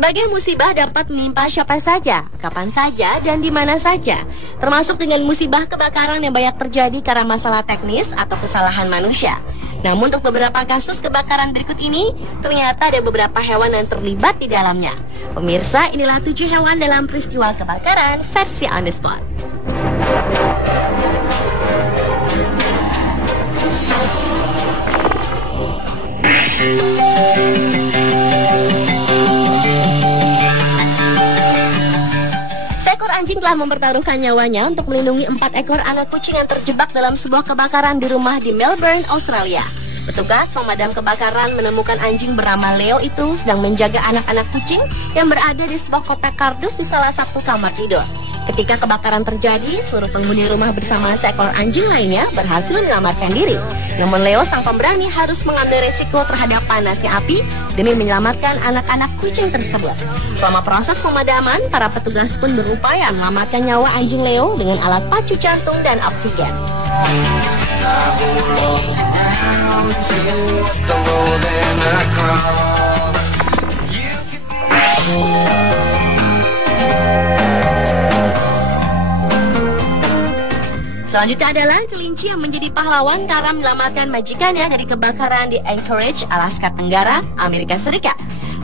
Berbagai musibah dapat menimpa siapa saja, kapan saja, dan di mana saja. Termasuk dengan musibah kebakaran yang banyak terjadi karena masalah teknis atau kesalahan manusia. Namun untuk beberapa kasus kebakaran berikut ini, ternyata ada beberapa hewan yang terlibat di dalamnya. Pemirsa, inilah 7 hewan dalam peristiwa kebakaran versi On The Spot. Seekor anjing telah mempertaruhkan nyawanya untuk melindungi 4 ekor anak kucing yang terjebak dalam sebuah kebakaran di rumah di Melbourne, Australia. Petugas pemadam kebakaran menemukan anjing bernama Leo itu sedang menjaga anak-anak kucing yang berada di sebuah kotak kardus di salah satu kamar tidur. Ketika kebakaran terjadi, seluruh penghuni rumah bersama seekor anjing lainnya berhasil menyelamatkan diri. Namun Leo, sang pemberani, harus mengambil resiko terhadap panasnya api demi menyelamatkan anak-anak kucing tersebut. Selama proses pemadaman, para petugas pun berupaya menyelamatkan nyawa anjing Leo dengan alat pacu jantung dan oksigen. Selanjutnya adalah kelinci yang menjadi pahlawan karena menyelamatkan majikannya dari kebakaran di Anchorage, Alaska Tenggara, Amerika Serikat.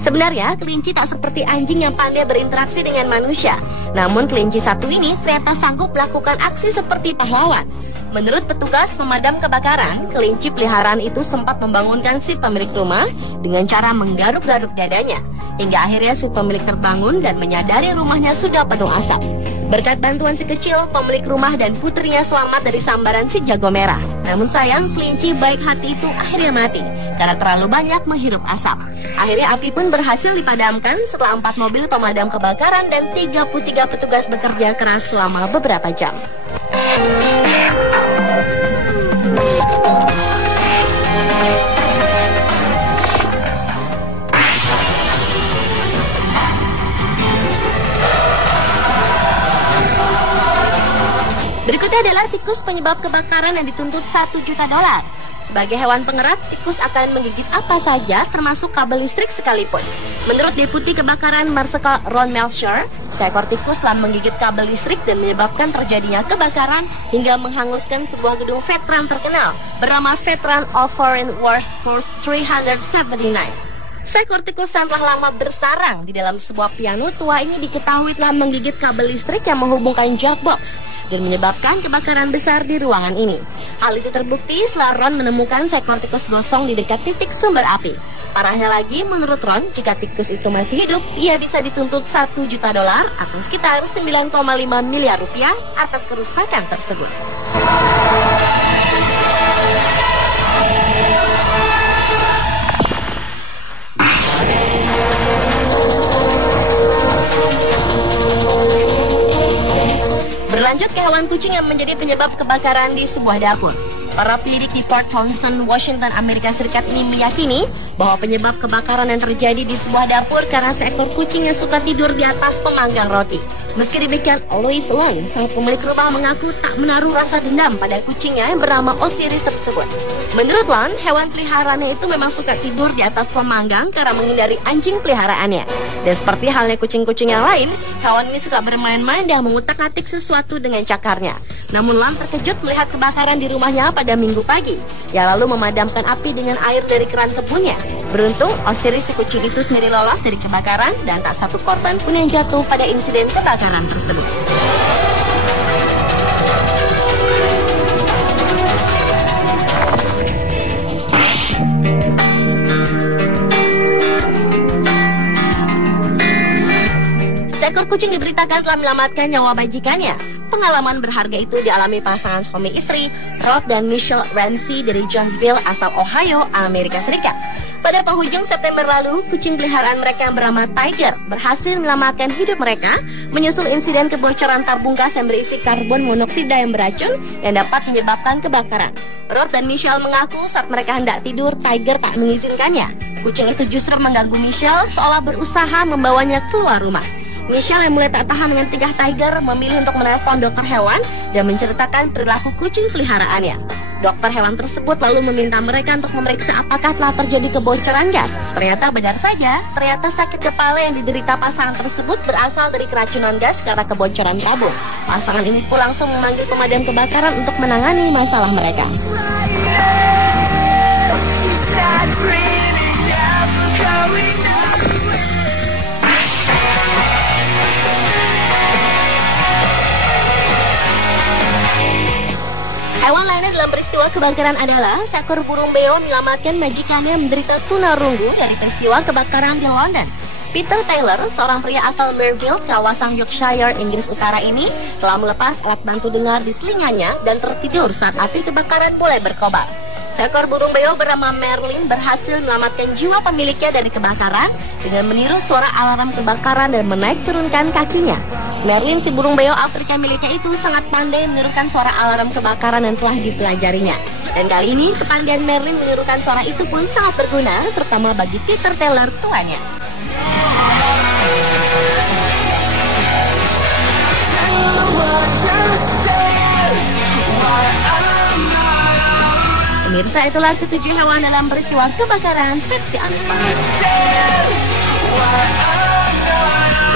Sebenarnya, kelinci tak seperti anjing yang pandai berinteraksi dengan manusia. Namun kelinci satu ini ternyata sanggup melakukan aksi seperti pahlawan. Menurut petugas pemadam kebakaran, kelinci peliharaan itu sempat membangunkan si pemilik rumah dengan cara menggaruk-garuk dadanya. Hingga akhirnya si pemilik terbangun dan menyadari rumahnya sudah penuh asap. Berkat bantuan si kecil, pemilik rumah dan putrinya selamat dari sambaran si jago merah. Namun sayang, kelinci baik hati itu akhirnya mati karena terlalu banyak menghirup asap. Akhirnya api pun berhasil dipadamkan setelah 4 mobil pemadam kebakaran dan 33 petugas bekerja keras selama beberapa jam. Berikutnya adalah tikus penyebab kebakaran yang dituntut $1 juta. Sebagai hewan pengerat, tikus akan menggigit apa saja termasuk kabel listrik sekalipun. Menurut Deputi Kebakaran Marshal Ron Melcher, seekor tikus telah menggigit kabel listrik dan menyebabkan terjadinya kebakaran hingga menghanguskan sebuah gedung veteran terkenal bernama Veteran of Foreign Wars Course 379. Seekor tikus yang telah lama bersarang di dalam sebuah piano tua ini diketahui telah menggigit kabel listrik yang menghubungkan jukebox dan menyebabkan kebakaran besar di ruangan ini. Hal itu terbukti setelah Ron menemukan seekor tikus gosong di dekat titik sumber api. Parahnya lagi, menurut Ron, jika tikus itu masih hidup, ia bisa dituntut $1 juta atau sekitar 9,5 miliar rupiah atas kerusakan tersebut. Berlanjut ke hewan kucing yang menjadi penyebab kebakaran di sebuah dapur. Para penyidik di Port Townsend, Washington, Amerika Serikat ini meyakini bahwa penyebab kebakaran yang terjadi di sebuah dapur karena seekor kucing yang suka tidur di atas pemanggang roti. Meski demikian, Louis Long, sang pemilik rumah, mengaku tak menaruh rasa dendam pada kucingnya yang bernama Osiris tersebut. Menurut Long, hewan peliharaannya itu memang suka tidur di atas pemanggang karena menghindari anjing peliharaannya. Dan seperti halnya kucing-kucing yang lain, hewan ini suka bermain-main dan mengutak-atik sesuatu dengan cakarnya. Namun Long terkejut melihat kebakaran di rumahnya pada Minggu pagi. Ia lalu memadamkan api dengan air dari keran kebunnya. Beruntung, Osiris si kucing itu sendiri lolos dari kebakaran dan tak satu korban pun yang jatuh pada insiden kebakaran tersebut. Seekor kucing diberitakan telah menyelamatkan nyawa majikannya. Pengalaman berharga itu dialami pasangan suami istri Rod dan Michelle Ramsey dari Jonesville, asal Ohio, Amerika Serikat. Pada penghujung September lalu, kucing peliharaan mereka yang bernama Tiger berhasil menyelamatkan hidup mereka menyusul insiden kebocoran tabung gas yang berisi karbon monoksida yang beracun yang dapat menyebabkan kebakaran. Rod dan Michelle mengaku saat mereka hendak tidur, Tiger tak mengizinkannya. Kucing itu justru mengganggu Michelle seolah berusaha membawanya keluar rumah. Michelle yang mulai tak tahan dengan tingkah Tiger memilih untuk menelpon dokter hewan dan menceritakan perilaku kucing peliharaannya. Dokter hewan tersebut lalu meminta mereka untuk memeriksa apakah telah terjadi kebocoran gas. Ternyata benar saja, ternyata sakit kepala yang diderita pasangan tersebut berasal dari keracunan gas karena kebocoran tabung. Pasangan ini pun langsung memanggil pemadam kebakaran untuk menangani masalah mereka. Hewan lainnya dalam peristiwa kebakaran adalah seekor burung beo menyelamatkan majikannya yang menderita tunarunggu dari peristiwa kebakaran di London. Peter Taylor, seorang pria asal Merville, kawasan Yorkshire, Inggris Utara ini telah melepas alat bantu dengar di telinganya dan tertidur saat api kebakaran mulai berkobar. Seekor burung beo bernama Merlin berhasil menyelamatkan jiwa pemiliknya dari kebakaran dengan meniru suara alarm kebakaran dan menaik turunkan kakinya. Merlin, si burung beo Afrika miliknya itu sangat pandai menirukan suara alarm kebakaran yang telah dipelajarinya. Dan kali ini, kepandaian Merlin menirukan suara itu pun sangat berguna, terutama bagi Peter Taylor tuannya. Pemirsa, itulah ketujuh hewan dalam peristiwa kebakaran versi Anuspa.